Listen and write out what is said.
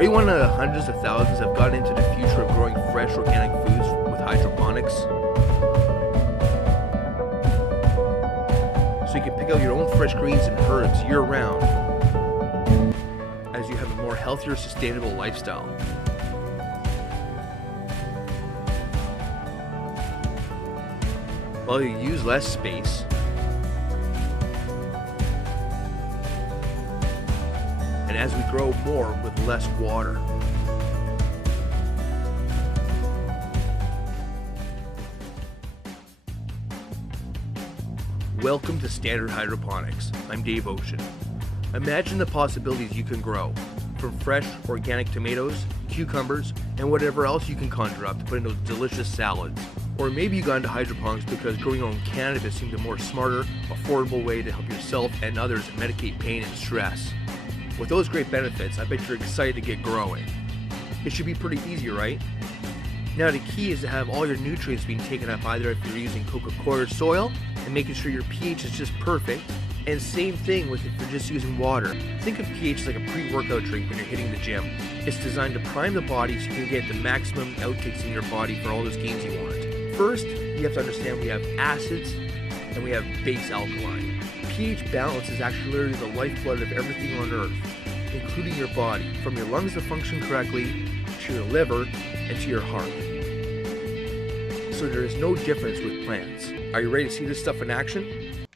Are you one of the hundreds of thousands that have gotten into the future of growing fresh organic foods with hydroponics? So you can pick out your own fresh greens and herbs year-round as you have a more healthier, sustainable lifestyle. While you use less space, and as we grow more with less water. Welcome to Standard Hydroponics. I'm Dave Ocean. Imagine the possibilities you can grow, from fresh organic tomatoes, cucumbers, and whatever else you can conjure up to put in those delicious salads. Or maybe you got into hydroponics because growing your own cannabis seemed a more smarter, affordable way to help yourself and others medicate pain and stress. With those great benefits, I bet you're excited to get growing. It should be pretty easy, right? Now the key is to have all your nutrients being taken up either if you're using Coca-Cola soil and making sure your pH is just perfect, and same thing with if you're just using water. Think of pH like a pre-workout drink when you're hitting the gym. It's designed to prime the body so you can get the maximum outtakes in your body for all those gains you want. First, you have to understand we have acids and we have base alkaline. pH balance is actually literally the lifeblood of everything on earth, including your body, from your lungs to function correctly, to your liver, and to your heart. So there is no difference with plants. Are you ready to see this stuff in action?